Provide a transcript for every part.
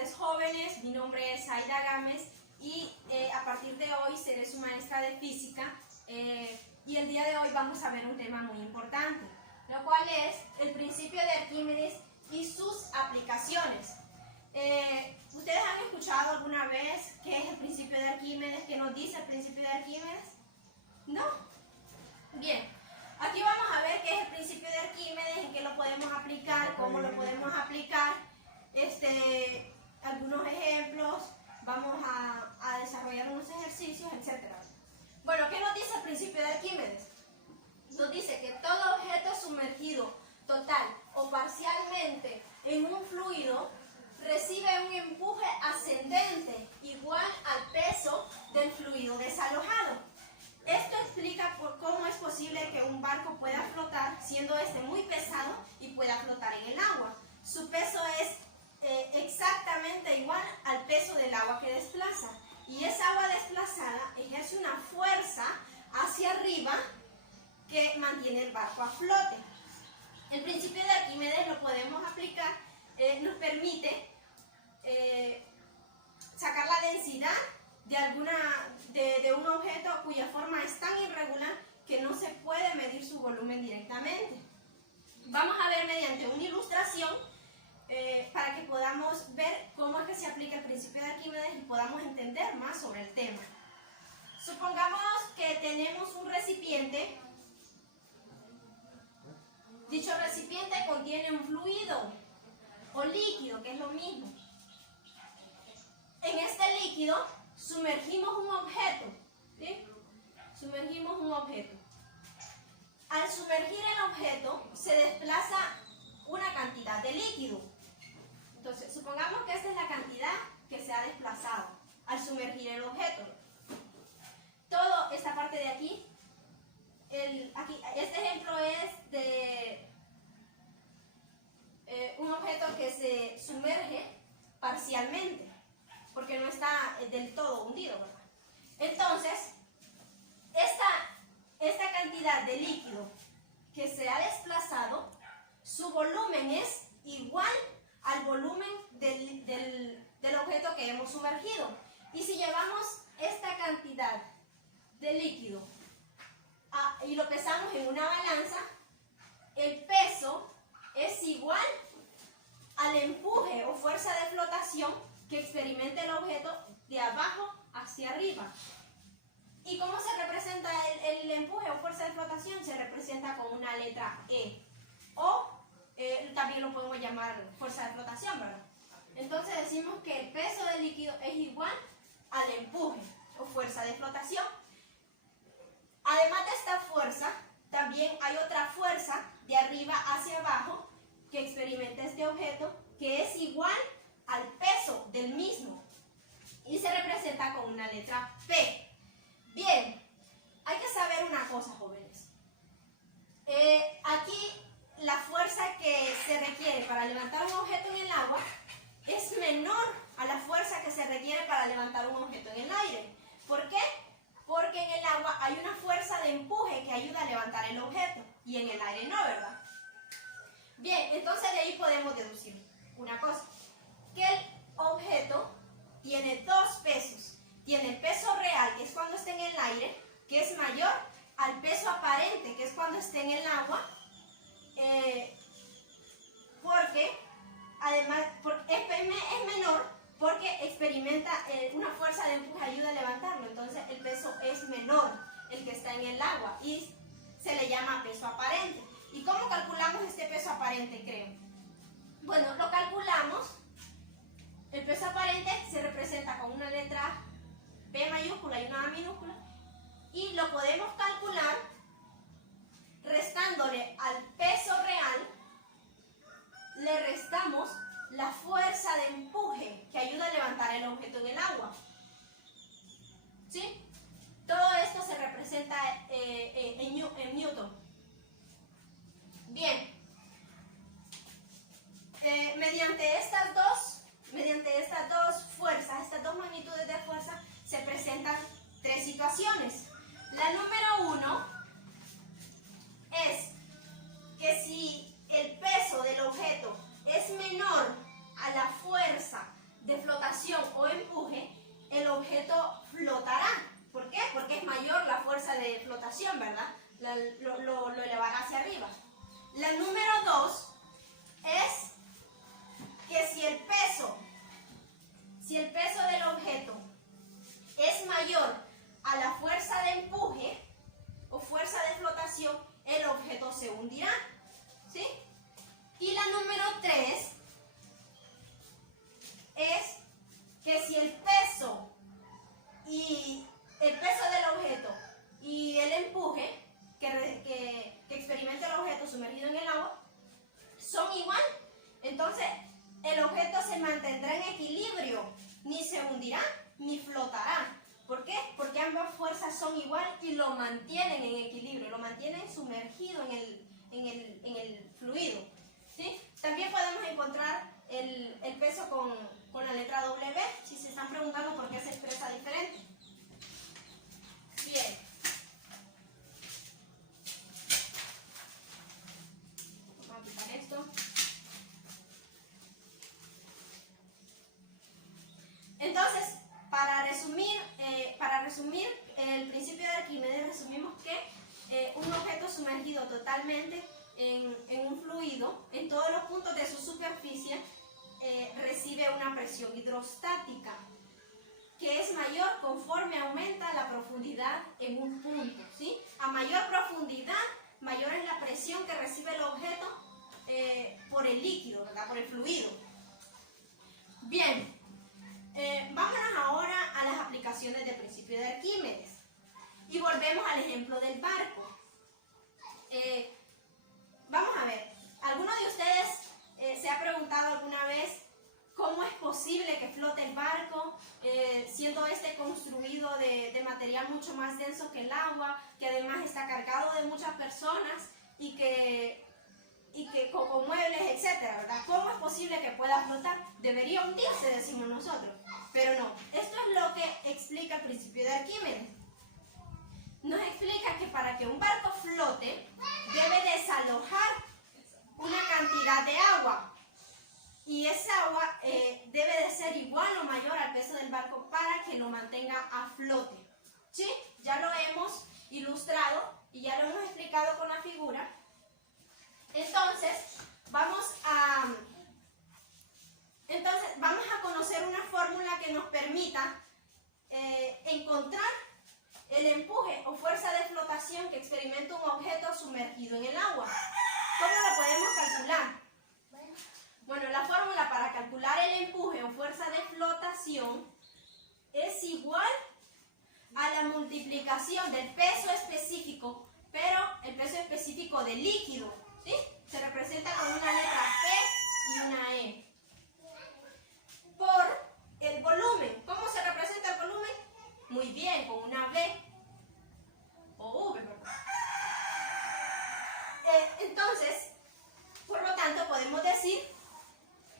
tardes, jóvenes. Mi nombre es Aida Gámez y a partir de hoy seré su maestra de física y el día de hoy vamos a ver un tema muy importante, lo cual es el principio de Arquímedes y sus aplicaciones. ¿Ustedes han escuchado alguna vez qué es el principio de Arquímedes? ¿Qué nos dice el principio de Arquímedes? ¿No? Bien, aquí vamos a ver qué es el principio de Arquímedes, en qué lo podemos aplicar, cómo lo podemos aplicar, algunos ejemplos, vamos a desarrollar unos ejercicios, etc. Bueno, ¿qué nos dice el principio de Arquímedes? Nos dice que todo objeto sumergido total o parcialmente en un fluido recibe un empuje ascendente igual al peso del fluido desalojado. Esto explica cómo es posible que un barco pueda flotar siendo este muy pesado y pueda flotar en el agua. Su peso es exactamente igual al peso del agua que desplaza. Y esa agua desplazada ejerce una fuerza hacia arriba que mantiene el barco a flote. El principio de Arquímedes lo podemos aplicar, nos permite sacar la densidad de un objeto cuya forma es tan irregular que no se puede medir su volumen directamente. Vamos a ver mediante una ilustración para que podamos ver cómo es que se aplica el principio de Arquímedes y podamos entender más sobre el tema. Supongamos que tenemos un recipiente. Dicho recipiente contiene un fluido o líquido, que es lo mismo. En este líquido sumergimos un objeto, ¿sí? Sumergimos un objeto. Al sumergir el objeto se desplaza una cantidad de líquido. Entonces, supongamos que esta es la cantidad que se ha desplazado al sumergir el objeto. Toda esta parte de aquí, este ejemplo es de un objeto que se sumerge parcialmente, porque no está del todo hundido, ¿verdad? Entonces, esta cantidad de líquido que se ha desplazado, su volumen es igual al volumen del objeto que hemos sumergido. Y si llevamos esta cantidad de líquido y lo pesamos en una balanza, el peso es igual al empuje o fuerza de flotación que experimenta el objeto de abajo hacia arriba. ¿Y cómo se representa el empuje o fuerza de flotación? Se representa con una letra E. O también lo podemos llamar fuerza de flotación, ¿verdad? Entonces decimos que el peso del líquido es igual al empuje o fuerza de flotación. Además de esta fuerza, también hay otra fuerza de arriba hacia abajo que experimenta este objeto, que es igual al peso del mismo y se representa con una letra P. Bien, hay que saber una cosa, jóvenes. Aquí la fuerza que se requiere para levantar un objeto en el agua es menor a la fuerza que se requiere para levantar un objeto en el aire. ¿Por qué? Porque en el agua hay una fuerza de empuje que ayuda a levantar el objeto y en el aire no, ¿verdad? Bien, entonces de ahí podemos deducir una cosa, que el objeto tiene dos pesos. Tiene el peso real, que es cuando esté en el aire, que es mayor al peso aparente, que es cuando esté en el agua, porque además es menor porque experimenta una fuerza de empuje que ayuda a levantarlo. Entonces el peso es menor, el que está en el agua, y se le llama peso aparente. ¿Y cómo calculamos este peso aparente, creo? Bueno, lo calculamos. El peso aparente se representa con una letra P mayúscula y una A minúscula, y lo podemos calcular restándole al peso real, le restamos la fuerza de empuje que ayuda a levantar el objeto en el agua. ¿Sí? Todo esto se representa en Newton. Bien. Mediante estas dos fuerzas, estas dos magnitudes de fuerza, se presentan tres situaciones. La número 1 es que si el peso del objeto es menor a la fuerza de igual y lo mantienen en equilibrio, lo mantienen sumergido en el fluido. ¿Sí? También podemos encontrar el peso con la letra W, si se están preguntando por qué se expresa diferente. Bien. Vamos a quitar esto. Entonces, para resumir el principio de Arquímedes, resumimos que un objeto sumergido totalmente en un fluido, en todos los puntos de su superficie, recibe una presión hidrostática, que es mayor conforme aumenta la profundidad en un punto, ¿sí? A mayor profundidad, mayor es la presión que recibe el objeto por el líquido, ¿verdad? Por el fluido. Bien, vámonos ahora a las aplicaciones del principio de Arquímedes. Y volvemos al ejemplo del barco. Vamos a ver, ¿alguno de ustedes se ha preguntado alguna vez cómo es posible que flote el barco, siendo este construido de material mucho más denso que el agua, que además está cargado de muchas personas y que con muebles, etcétera, ¿verdad? ¿Cómo es posible que pueda flotar? Debería hundirse, decimos nosotros, pero no. Esto es lo que explica el principio de Arquímedes. Nos explica que para que un barco flote, debe desalojar una cantidad de agua. Y esa agua debe de ser igual o mayor al peso del barco para que lo mantenga a flote. ¿Sí? Ya lo hemos ilustrado y ya lo hemos explicado con la figura. Entonces, vamos a conocer una fórmula que nos permita encontrar el empuje o fuerza de flotación que experimenta un objeto sumergido en el agua. ¿Cómo lo podemos calcular? Bueno, la fórmula para calcular el empuje o fuerza de flotación es igual a la multiplicación del peso específico, pero el peso específico del líquido, ¿sí? Se representa con una letra P y una E. Por el volumen. ¿Cómo se representa el volumen? Muy bien, con una V o V, ¿verdad? Entonces, por lo tanto, podemos decir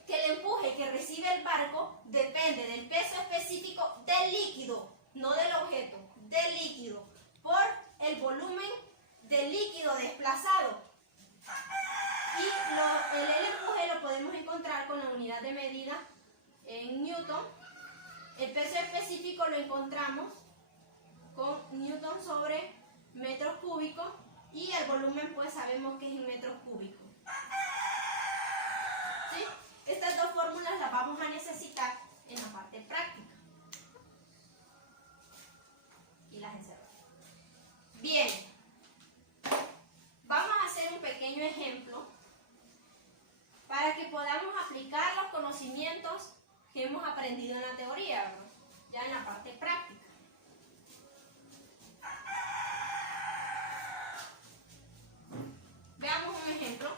que el empuje que recibe el barco depende del peso específico del líquido, no del objeto, del líquido, por el volumen del líquido desplazado. Y el empuje lo podemos encontrar con la unidad de medida en Newton. El peso específico lo encontramos con Newton sobre metros cúbicos y el volumen pues sabemos que es en metros cúbicos. ¿Sí? Estas dos fórmulas las vamos a necesitar en la parte práctica. Y las encerramos. Bien, vamos a hacer un pequeño ejemplo para que podamos aplicar los conocimientos que hemos aprendido en la teoría, ¿verdad? Ya en la parte práctica. Veamos un ejemplo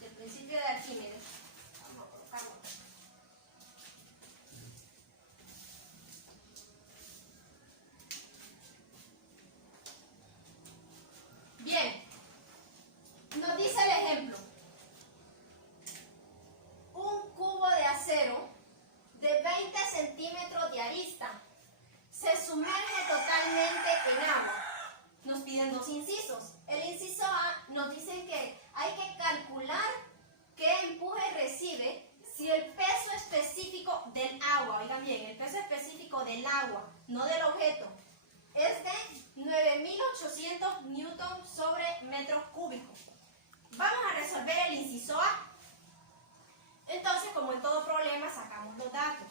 del principio de Arquímedes. Vamos a colocarlo. Bien, nos dice el ejemplo. Un cubo de acero de 20 centímetros de arista se sumerge totalmente en agua. Nos piden dos incisos. El inciso A nos dice que hay que calcular qué empuje recibe si el peso específico del agua, oigan bien, el peso específico del agua, no del objeto, es de 9.800 newton sobre metros cúbicos. Vamos a resolver el inciso A. Entonces, como en todo problema, sacamos los datos.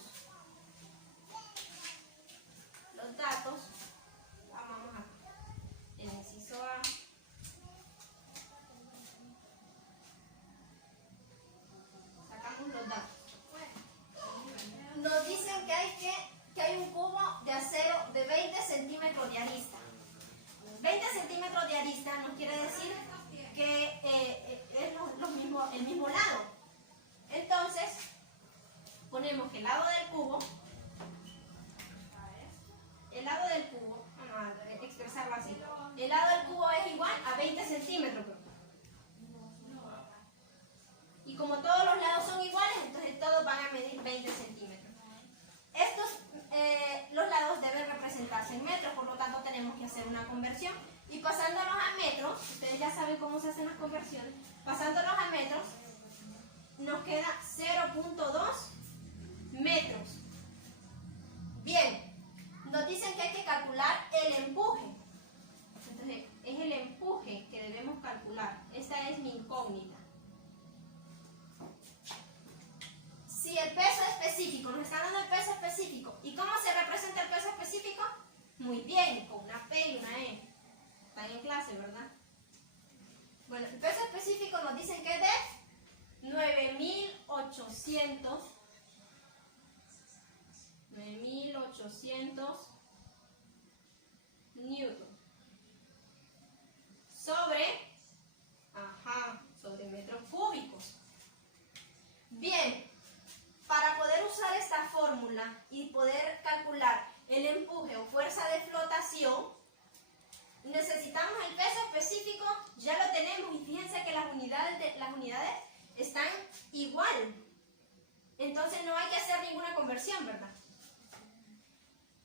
Los datos, vamos a el inciso A. Sacamos los datos. Nos dicen que hay un cubo de acero de 20 centímetros de arista. 20 centímetros de arista nos quiere decir que es el mismo lado. Entonces, ponemos que el lado del cubo, vamos a conversión. Y pasándolos a metros, ustedes ya saben cómo se hacen las conversiones, pasándolos a metros, nos queda 0.2 metros. Bien, nos dicen que hay que calcular el empuje. Entonces, es el empuje que debemos calcular. Esta es mi incógnita. Si el peso específico, nos están dando el peso específico. ¿Y cómo se representa el peso específico? Muy bien, con una P y una E. Están en clase, ¿verdad? Bueno, el peso específico nos dicen que es de 9.800 newton sobre metros cúbicos. Bien, para poder usar esta fórmula y poder calcular el empuje o fuerza de flotación, necesitamos el peso específico, ya lo tenemos, y fíjense que las unidades están igual. Entonces no hay que hacer ninguna conversión, ¿verdad?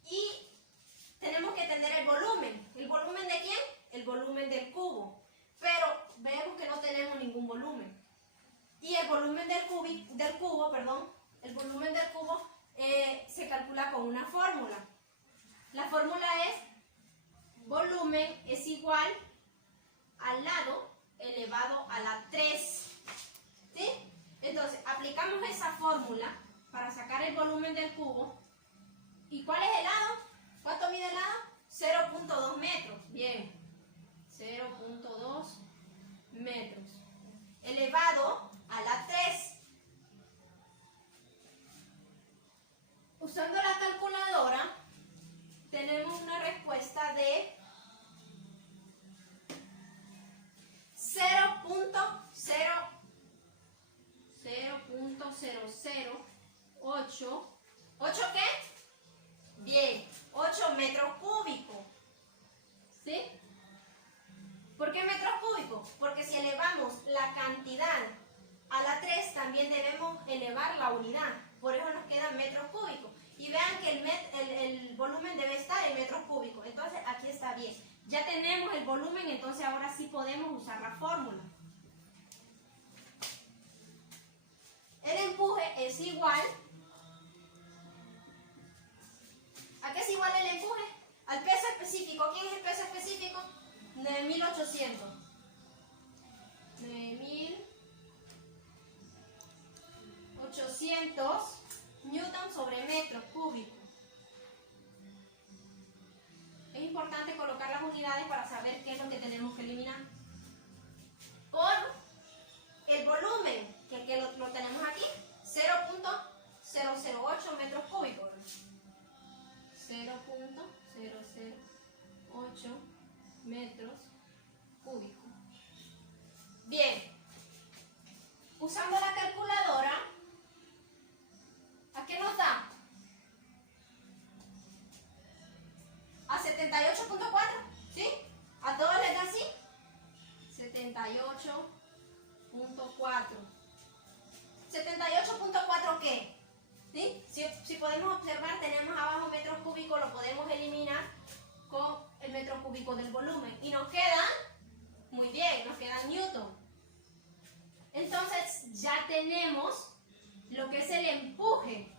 Y tenemos que tener el volumen. ¿El volumen de quién? El volumen del cubo. Pero vemos que no tenemos ningún volumen. Y el volumen del cubo se calcula con una fórmula. La fórmula es volumen es igual al lado elevado a la 3. ¿Sí? Entonces, aplicamos esa fórmula para sacar el volumen del cubo. ¿Y cuál es el lado? ¿Cuánto mide el lado? 0.2 metros. Bien. 0.2 metros. Elevado a la 3. Usando la calculadora, tenemos una respuesta de 0.008. ¿8 qué? Bien, 8 metros cúbicos. ¿Sí? ¿Por qué metros cúbicos? Porque si elevamos la cantidad a la 3, también debemos elevar la unidad. Por eso nos quedan metros cúbicos. Y vean que el volumen debe estar en metros cúbicos. Entonces, aquí está bien. Ya tenemos el volumen, entonces ahora sí podemos usar la fórmula. El empuje es igual. ¿A qué es igual el empuje? Al peso específico. ¿Quién es el peso específico? 9.800. 9.800 newton sobre metro cúbico. Es importante colocar las unidades para saber qué es lo que tenemos que eliminar. Por el volumen, que lo tenemos aquí, 0.008 metros cúbicos. 0.008 metros cúbicos. Bien. Usando la calculadora, ¿a qué nos da? A 78.4, ¿sí? ¿A todos les da así? 78.4. ¿78.4 qué? ¿Sí? Si podemos observar, tenemos abajo metros cúbicos, lo podemos eliminar con el metro cúbico del volumen. Y nos quedan, muy bien, nos quedan newton. Entonces ya tenemos lo que es el empuje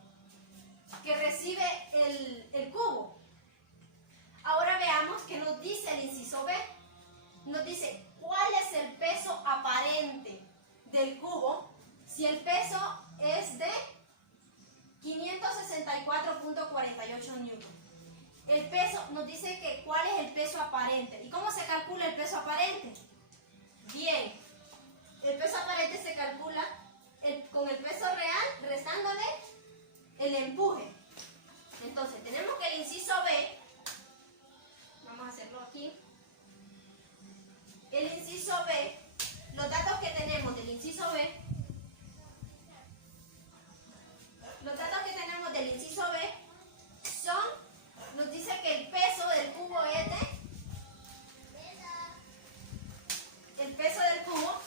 que recibe el cubo. Ahora veamos qué nos dice el inciso B. Nos dice cuál es el peso aparente del cubo si el peso es de 564.48 newton. El peso nos dice que cuál es el peso aparente. ¿Y cómo se calcula el peso aparente? Bien, el peso aparente se calcula con el peso real restándole el empuje. Entonces tenemos que el inciso B, vamos a hacerlo aquí. El inciso B, los datos que tenemos del inciso B, nos dice que el peso del cubo es de, el peso del cubo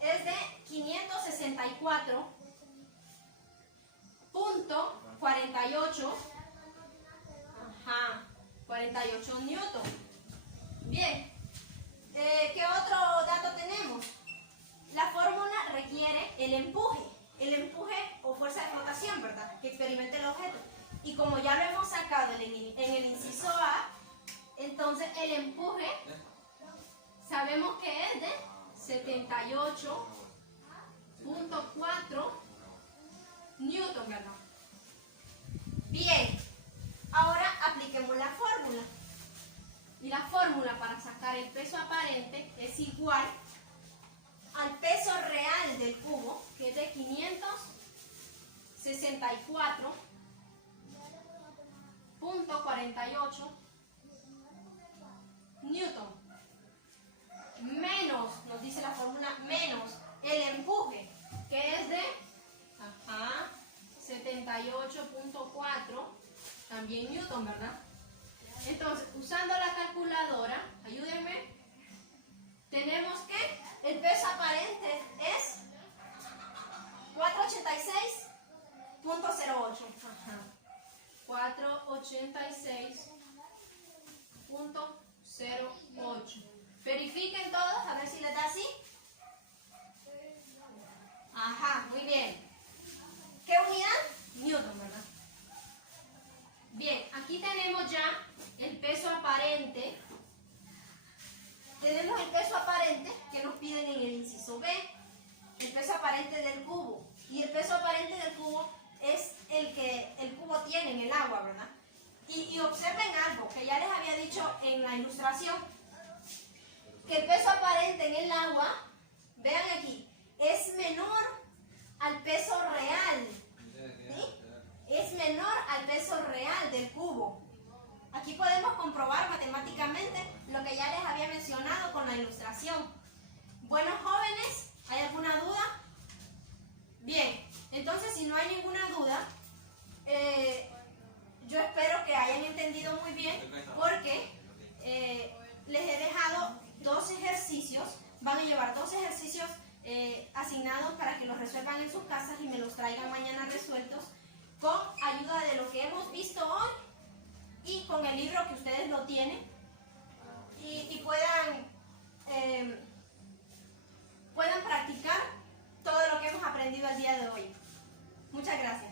es de 564.48. 48 newton. Bien, ¿qué otro dato tenemos? La fórmula requiere el empuje o fuerza de flotación, ¿verdad? Que experimente el objeto. Y como ya lo hemos sacado en el inciso A, entonces el empuje sabemos que es de 78.4 newton, ¿verdad? Bien, ahora apliquemos la fórmula. Y la fórmula para sacar el peso aparente es igual al peso real del cubo, que es de 564.48 newton, menos, nos dice la fórmula, menos el empuje, que es de 78.4 también newton, ¿verdad? Entonces, usando la calculadora, ayúdenme, tenemos que el peso aparente es 486.08. 486.08. Verifiquen todos, a ver si les da así. Muy bien. ¿Qué unidad? Newton, ¿verdad? Bien, aquí tenemos ya el peso aparente. Tenemos el peso aparente que nos piden en el inciso B, el peso aparente del cubo. Y el peso aparente del cubo es el que el cubo tiene en el agua, ¿verdad? Y observen algo que ya les había dicho en la ilustración, que el peso aparente en el agua, vean aquí, es menor al peso real, ¿sí? Es menor al peso real del cubo. Aquí podemos comprobar matemáticamente lo que ya les había mencionado con la ilustración. Bueno, jóvenes, ¿hay alguna duda? Bien, entonces si no hay ninguna duda, yo espero que hayan entendido muy bien, porque les he dejado dos ejercicios, van a llevar dos ejercicios asignados para que los resuelvan en sus casas y me los traigan mañana resueltos con ayuda de lo que hemos visto hoy y con el libro que ustedes lo tienen y puedan practicar todo lo que hemos aprendido el día de hoy. Muchas gracias.